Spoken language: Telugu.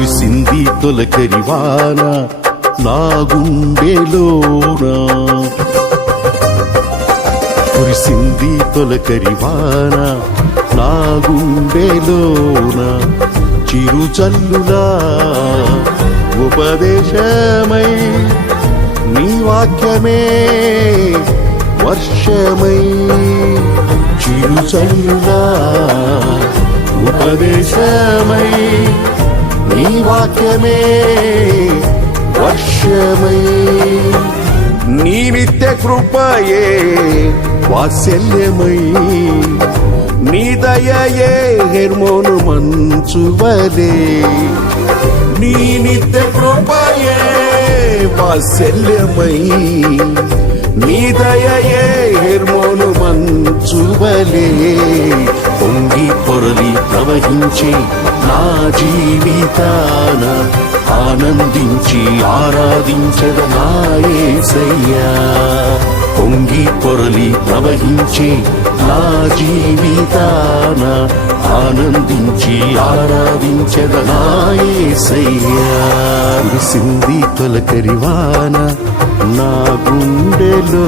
కురిసింది తొలకరివాన నా గుండెలోన, కురిసింది తొలకరివాన నా గుండెలోన, చిరుచల్లులా ఉపదేశమై నీ వాక్యమే వర్షమై, చిరుచల్లులా ఉపదేశమై నీ వాక్యమే వర్షమై, నీ నిత్య కృపయే వాత్సల్యమై, నీ దయయే హెర్మోను మంచువలే, నీ నిత్య కృపయే వాత్సల్యమై, నీ దయయే హెర్మోను మంచువలే, పొంగి పొరలి ప్రవహించే నా జీవితాన ఆనందించి ఆరాధించద నా యేసయ్యా, పొంగి పొరలి ప్రవహించే నా జీవితాన ఆనందించి ఆరాధించద నా యేసయ్యా. కురిసింది తొలకరివాన నా గుండెలో